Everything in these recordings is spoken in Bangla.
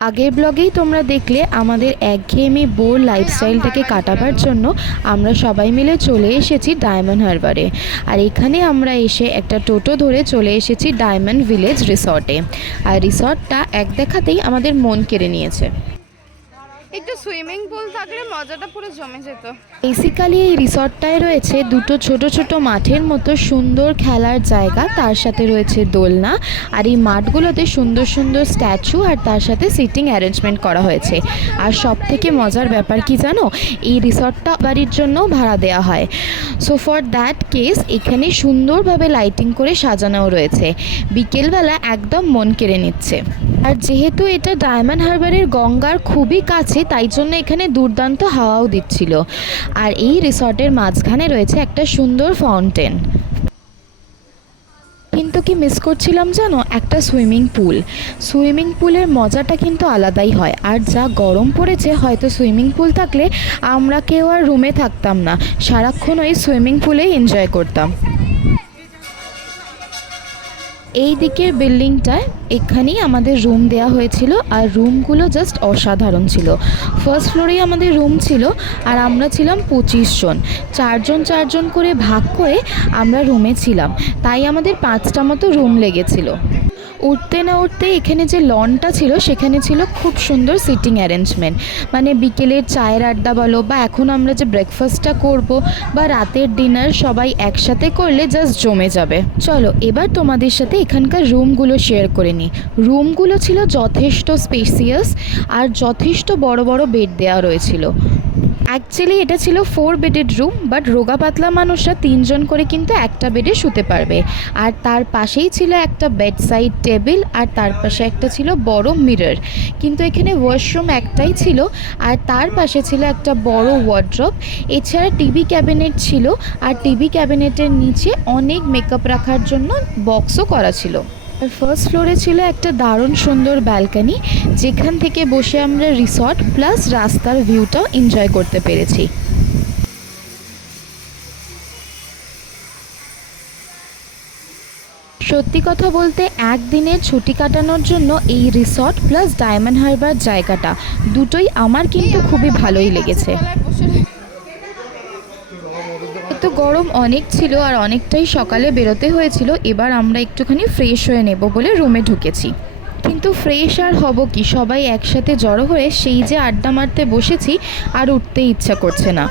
আগের ব্লগেই তোমরা দেখলে আমাদের একঘেয়েমি বোর লাইফস্টাইলটাকে কাটাবার জন্য আমরা সবাই মিলে চলে এসেছি ডায়মন্ড হারবারে। আর এখানে আমরা এসে একটা টোটো ধরে চলে এসেছি ডায়মন্ড ভিলেজ রিসর্টে। আর রিসর্টটা এক দেখাতেই আমাদের মন কেড়ে নিয়েছে। একটু সুইমিং পুল থাকলে মজাটা পুরো জমে যেত। বেসিক্যালি এই রিসর্টটায় রয়েছে দুটো ছোট ছোট মাঠের মতো সুন্দর খেলার জায়গা, তার সাথে রয়েছে দোলনা। আর এই মাঠগুলোতে সুন্দর সুন্দর স্ট্যাচু আর তার সাথে সিটিং অ্যারেঞ্জমেন্ট করা হয়েছে। আর সব থেকে মজার ব্যাপার কি জানো, এই রিসর্টটা বাড়ির জন্য ভাড়া দেওয়া হয়। সো ফর দ্যাট কেস এখানে সুন্দরভাবে লাইটিং করে সাজানোও রয়েছে। বিকেলবেলা একদম মন কেড়ে নিচ্ছে। আর যেহেতু এটা ডায়মন্ড হারবারের গঙ্গার খুবই কাছে, তাই জন্য এখানে দুর্দান্ত হাওয়াও দিচ্ছিল। আর এই রিসর্টের মাঝখানে রয়েছে একটা সুন্দর ফাউন্টেন। কিন্তু কি মিস করছিলাম জানো, একটা সুইমিং পুলের মজাটা কিন্তু আলাদাই হয়। আর যা গরম পড়েছে, হয়তো সুইমিং পুল থাকলে আমরা কেউ আর রুমে থাকতাম না, সারাক্ষণ ওই সুইমিং পুলেই এনজয় করতাম। এই দিকের বিল্ডিংটায় এখানেই আমাদের রুম দেওয়া হয়েছিল। আর রুমগুলো জাস্ট অসাধারণ ছিল। ফার্স্ট ফ্লোরেই আমাদের রুম ছিল। আর আমরা ছিলাম 25 জন, চারজন করে ভাগ করে আমরা রুমে ছিলাম। তাই আমাদের 5টা মতো রুম লেগেছিল। উঠতে না উঠতে এখানে যে লনটা ছিল সেখানে ছিল খুব সুন্দর সিটিং অ্যারেঞ্জমেন্ট। মানে বিকেলের চায়ের আড্ডা বলো, বা এখন আমরা যে ব্রেকফাস্টটা করব, বা রাতের ডিনার সবাই একসাথে করলে জাস্ট জমে যাবে। চলো এবার তোমাদের সাথে এখানকার রুমগুলো শেয়ার করে নিই। রুমগুলো ছিল যথেষ্ট স্পেসিয়াস আর যথেষ্ট বড় বড় বেড দেওয়া রয়েছিল। অ্যাকচুয়ালি এটা ছিল 4 বেডেড রুম, বাট রোগা পাতলা মানুষরা 3 জন করে কিন্তু একটা বেডে শুতে পারবে। আর তার পাশেই ছিল একটা বেড সাইড টেবিল, আর তার পাশে একটা ছিল বড় মিরর। কিন্তু এখানে ওয়াশরুম একটাই ছিল। আর তার পাশে ছিল একটা বড় ওয়ার্ড্রপ। এছাড়া টিভি ক্যাবিনেট ছিল। আর টিভি ক্যাবিনেটের নিচে অনেক মেকআপ রাখার জন্য বক্সও করা ছিল। আর ফার্স্ট ফ্লোরে ছিল একটা দারুণ সুন্দর ব্যালকনি, যেখান থেকে বসে আমরা রিসর্ট প্লাস রাস্তার ভিউটাও এনজয় করতে পেরেছি। সত্যি কথা বলতে একদিনের ছুটি কাটানোর জন্য এই রিসর্ট প্লাস ডায়মন্ড হারবার জায়গাটা দুটোই আমার কিন্তু খুবই ভালোই লেগেছে। তো গরম অনেক ছিল আর অনেকটাই সকালে বেরোতে হয়েছিল। এবার আমরা একটুখানি ফ্রেশ হয়ে নেব বলে রুমে ঢুকেছি। কিন্তু ফ্রেশ আর হব কি, সবাই একসাথে জড়ো হয়ে সেই যে আড্ডা মারতে বসেছি, আর উঠতে ইচ্ছা করছে না।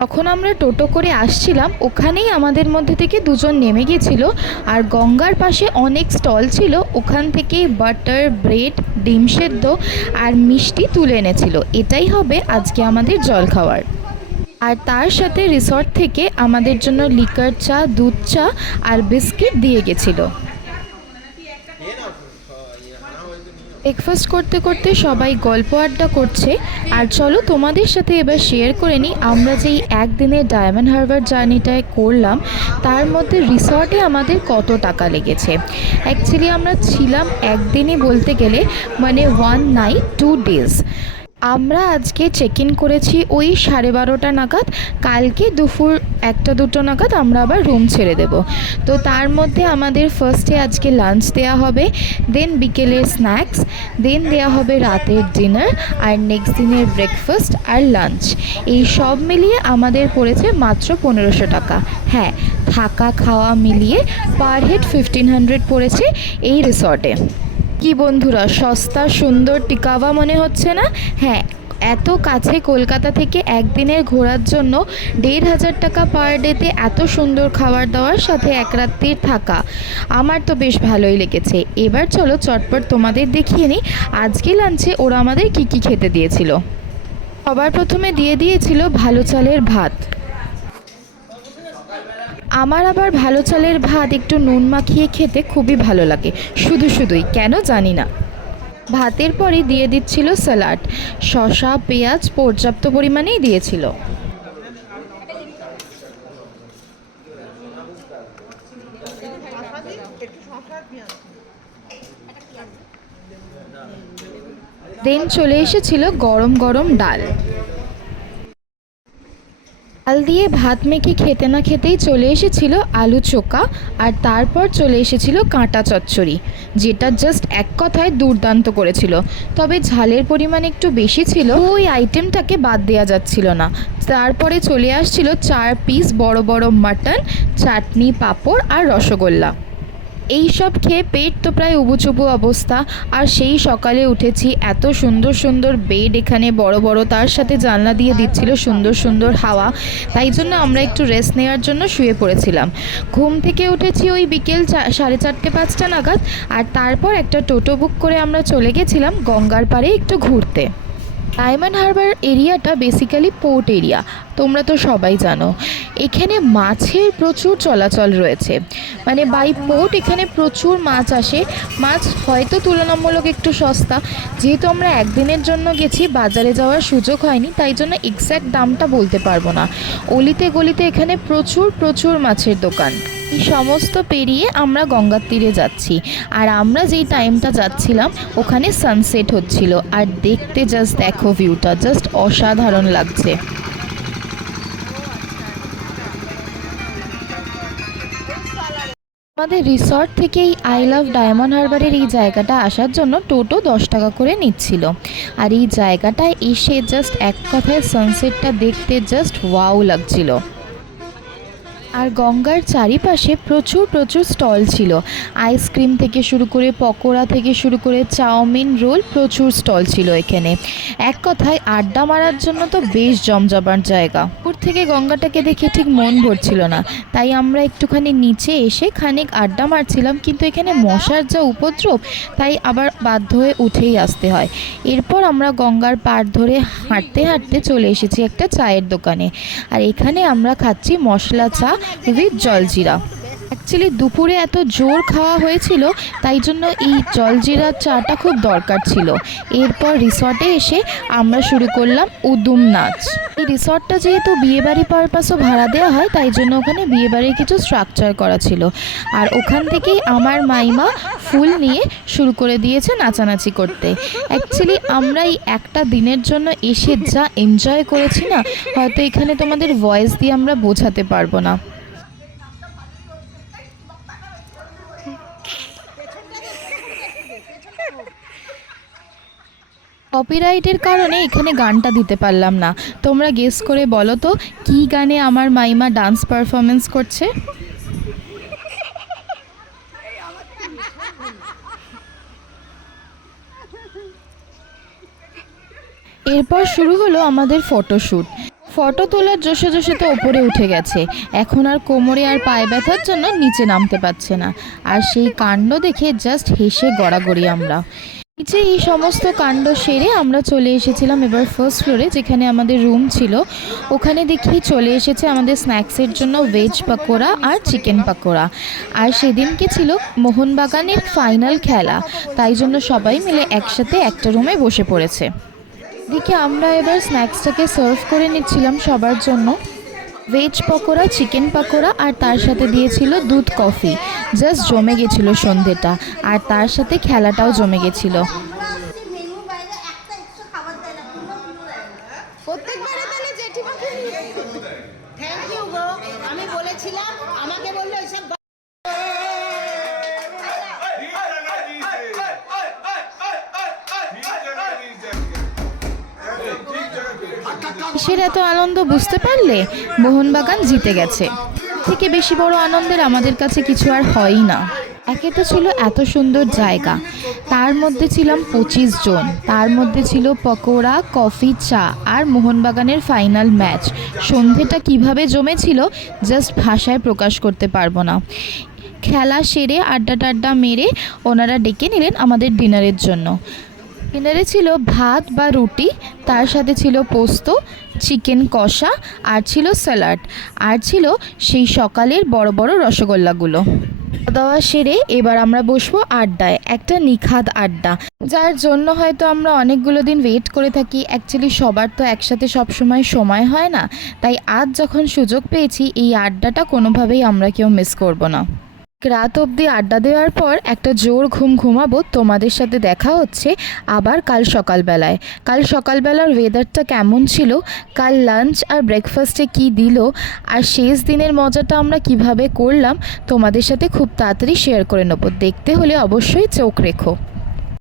তখন আমরা টোটো করে আসছিলাম, ওখানেই আমাদের মধ্যে থেকে 2জন নেমে গেছিলো। আর গঙ্গার পাশে অনেক স্টল ছিল, ওখান থেকে বাটার, ব্রেড, ডিম সেদ্ধ আর মিষ্টি তুলে এনেছিল। এটাই হবে আজকে আমাদের জলখাবার। আর তার সাথে রিসর্ট থেকে আমাদের জন্য লিকার চা, দুধ চা আর বিস্কিট দিয়ে গেছিলো। ব্রেকফাস্ট করতে করতে সবাই গল্প আড্ডা করছে। আর চলো তোমাদের সাথে এবার শেয়ার করে নিই আমরা যেই একদিনের ডায়মন্ড হারবার জার্নিটায় করলাম, তার মধ্যে রিসর্টে আমাদের কত টাকা লেগেছে। অ্যাকচুয়ালি আমরা ছিলাম একদিনই বলতে গেলে, মানে 1 নাইট 2 ডেজ। আমরা আজকে চেক ইন করেছি ওই 12:30 নাগাদ। কালকে দুপুর 1-2 নাগাদ আমরা আবার রুম ছেড়ে দেব। তো তার মধ্যে আমাদের ফার্স্টে আজকে লাঞ্চ দেওয়া হবে, দেন বিকেলের স্ন্যাক্স, দেন দেওয়া হবে রাতের ডিনার, আর নেক্সট দিনের ব্রেকফাস্ট আর লাঞ্চ। এই সব মিলিয়ে আমাদের পড়েছে মাত্র 1500 টাকা। হ্যাঁ, থাকা খাওয়া মিলিয়ে পার হেড 1500 পড়েছে এই রিসর্টে। কি বন্ধুরা, সস্তা সুন্দর টিকাওয়া মনে হচ্ছে না? হ্যাঁ, এত কাছে কলকাতা থেকে একদিনের ঘোরার জন্য 1500 টাকা পার ডেতে এত সুন্দর খাবার দাওয়ার সাথে এক রাত্রির থাকা, আমার তো বেশ ভালোই লেগেছে। এবার চলো চটপট তোমাদের দেখিয়ে নিই আজকে লাঞ্চে ওরা আমাদের কি কি খেতে দিয়েছিল। সবার প্রথমে দিয়ে দিয়েছিল ভালো চালের ভাত। আমার আবার ভালো চালের ভাত একটু নুন মাখিয়ে খেতে খুবই ভালো লাগে, শুধুই কেন জানি না। ভাতের পরে দিয়ে দিচ্ছিল স্যালাড, শসা পেঁয়াজ পর্যাপ্ত পরিমাণেই দিয়েছিল। দেন চলে এসেছিল গরম গরম ডাল। ডাল দিয়ে ভাত মেখে খেতে না খেতেই চলে এসেছিল আলু চোখা, আর তারপর চলে এসেছিল কাঁটা চচ্চড়ি, যেটা জাস্ট এক কথায় দুর্দান্ত করেছিল। তবে ঝালের পরিমাণ একটু বেশি ছিল, ওই আইটেমটাকে বাদ দেওয়া যাচ্ছিল না। তারপরে চলে আসছিল 4 পিস বড় বড় মাটন, চাটনি, পাঁপড় আর রসগোল্লা। এই সব খেয়ে পেট তো প্রায় উবুচুবু অবস্থা। আর সেই সকালে উঠেছি, এত সুন্দর সুন্দর বেড এখানে বড় বড়, তার সাথে জানলা দিয়ে দিচ্ছিল সুন্দর সুন্দর হাওয়া। তাই জন্য আমরা একটু রেস্ট নেওয়ার জন্য শুয়ে পড়েছিলাম। ঘুম থেকে উঠেছি ওই বিকেল 4:30-5টা নাগাদ। আর তারপর একটা টোটো বুক করে আমরা চলে গেছিলাম গঙ্গার পাড়ে একটু ঘুরতে। ডায়মন্ড হারবার এরিয়াটা বেসিক্যালি পোর্ট এরিয়া, তোমরা তো সবাই জানো। এখানে মাছের প্রচুর চলাচল রয়েছে, মানে বাই পোর্ট এখানে প্রচুর মাছ আসে। মাছ হয়তো তুলনামূলক একটু সস্তা, যেহেতু আমরা একদিনের জন্য গেছি, বাজারে যাওয়ার সুযোগ হয়নি, তাই জন্য এক্স্যাক্ট দামটা বলতে পারবো না। অলিতে গলিতে এখানে প্রচুর প্রচুর মাছের দোকান। এই সমস্ত পেরিয়ে আমরা গঙ্গার তীরে যাচ্ছি। আর আমরা যেই টাইমটা যাচ্ছিলাম ওখানে সানসেট হচ্ছিল, আর দেখতে জাস্ট দেখো ভিউটা জাস্ট অসাধারণ লাগছে। আমাদের রিসর্ট থেকে এই আই লাভ ডায়মন্ড হারবারের এই জায়গাটা আসার জন্য টোটো 10 টাকা করে নিচ্ছিল। আর এই জায়গাটায় এসে জাস্ট এক কথায় সানসেটটা দেখতে জাস্ট ওয়াও লাগছিল। আর গঙ্গার চারিপাশে প্রচুর প্রচুর স্টল ছিল, আইসক্রিম থেকে শুরু করে পকোড়া থেকে শুরু করে চাউমিন, রোল, প্রচুর স্টল ছিল এখানে। এক কথায় আড্ডা মারার জন্য তো বেশ জমজমাট জায়গা। উপর থেকে গঙ্গাটাকে দেখে ঠিক মন ভরছিল না, তাই আমরা একটুখানি নিচে এসে খানিক আড্ডা মারছিলাম, কিন্তু এখানে মশার যা উপদ্রব, তাই আবার বাধ্য হয়ে উঠেই আসতে হয়। এরপর আমরা গঙ্গার পাড় ধরে হাঁটতে হাঁটতে চলে এসেছি একটা চায়ের দোকানে। আর এখানে আমরা খাচ্ছি মশলা চা উইথ জলজিরা। অ্যাকচুয়ালি দুপুরে এত জোর খাওয়া হয়েছিল, তাই জন্য এই জলজিরার চাটা খুব দরকার ছিল। এরপর রিসর্টে এসে আমরা শুরু করলাম উদুম নাচ। এই রিসর্টটা যেহেতু বিয়েবাড়ি পারপাসও ভাড়া দেওয়া হয়, তাই জন্য ওখানে বিয়েবাড়ির কিছু স্ট্রাকচার করা ছিল। আর ওখান থেকেই আমার মাইমা ফুল নিয়ে শুরু করে দিয়েছে নাচানাচি করতে। অ্যাকচুয়ালি আমরা এই একটা দিনের জন্য এসে যা এনজয় করেছি না, হয়তো এখানে তোমাদের ভয়েস দিয়ে আমরা বোঝাতে পারবো না। কপিরাইটের কারণে এখানে গানটা দিতে পারলাম না। তোমরা গেস করে বলো তো কী গানে আমার মাইমা ডান্স পারফরমেন্স করছে। এরপর শুরু হলো আমাদের ফটোশ্যুট। ফটো তোলার জোশে জোশে তো ওপরে উঠে গেছে, এখন আর কোমরে আর পায়ে ব্যথার জন্য নিচে নামতে পারছে না। আর সেই কাণ্ড দেখে জাস্ট হেসে গড়াগড়ি আমরা। নিচে এই সমস্ত কাণ্ড সেরে আমরা চলে এসেছিলাম এবার ফার্স্ট ফ্লোরে, যেখানে আমাদের রুম ছিল। ওখানে দেখি চলে এসেছে আমাদের স্ন্যাক্সের জন্য ভেজ পাকোড়া আর চিকেন পাকোড়া। আর সেদিনকে ছিল মোহনবাগানের ফাইনাল খেলা, তাই জন্য সবাই মিলে একসাথে একটা রুমে বসে পড়েছে। দেখি আমরা এবার স্ন্যাক্সটাকে সার্ভ করে নিচ্ছিলাম সবার জন্য। ভেজ পকোড়া, চিকেন পকোড়া, আর তার সাথে দিয়েছিল দুধ কফি। জাস্ট জমে গেছিলো সন্ধেটা, আর তার সাথে খেলাটাও জমে গেছিলো। আমি বলেছিলাম, আমাকে বললো এসব কিসের এত আনন্দ বুঝতে পারলে? মোহনবাগান জিতে গেছে। থেকে বেশি বড় আনন্দের আমাদের কাছে কিছু আর হয়ই না। একে তো ছিল এত সুন্দর জায়গা, তার মধ্যে ছিলাম 25 জন, তার মধ্যে ছিল পকোড়া, কফি, চা, আর মোহনবাগানের ফাইনাল ম্যাচ। সন্ধেটা কিভাবে জমেছিল জাস্ট ভাষায় প্রকাশ করতে পারবো না। খেলা সেরে আড্ডা টাড্ডা মেরে ওনারা ডেকে নিলেন আমাদের ডিনারের জন্য। ডিনারে ছিল ভাত বা রুটি, তার সাথে ছিল পোস্ত, চিকেন কষা, আর ছিল স্যালাড, আর ছিল সেই সকালের বড় বড় রসগোল্লাগুলো। খাওয়া দাওয়া সেরে এবার আমরা বসবো আড্ডায়, একটা নিখাদ আড্ডা, যার জন্য হয়তো আমরা অনেকগুলো দিন ওয়েট করে থাকি। অ্যাকচুয়ালি সবার তো একসাথে সময় হয় না, তাই আজ যখন সুযোগ পেয়েছি এই আড্ডাটা কোনোভাবেই আমরা কেউ মিস করব না। রাত অবধি আড্ডা দেওয়ার পর একটা জোর ঘুম ঘুমাবো। তোমাদের সাথে দেখা হচ্ছে আবার কাল সকালবেলায়। কাল সকালবেলার ওয়েদারটা কেমন ছিল, কাল লাঞ্চ আর ব্রেকফাস্টে কি দিল, আর শেষ দিনের মজাটা আমরা কিভাবে করলাম তোমাদের সাথে খুব তাড়াতাড়ি শেয়ার করে নেবো। দেখতে হলে অবশ্যই চোখ রেখো।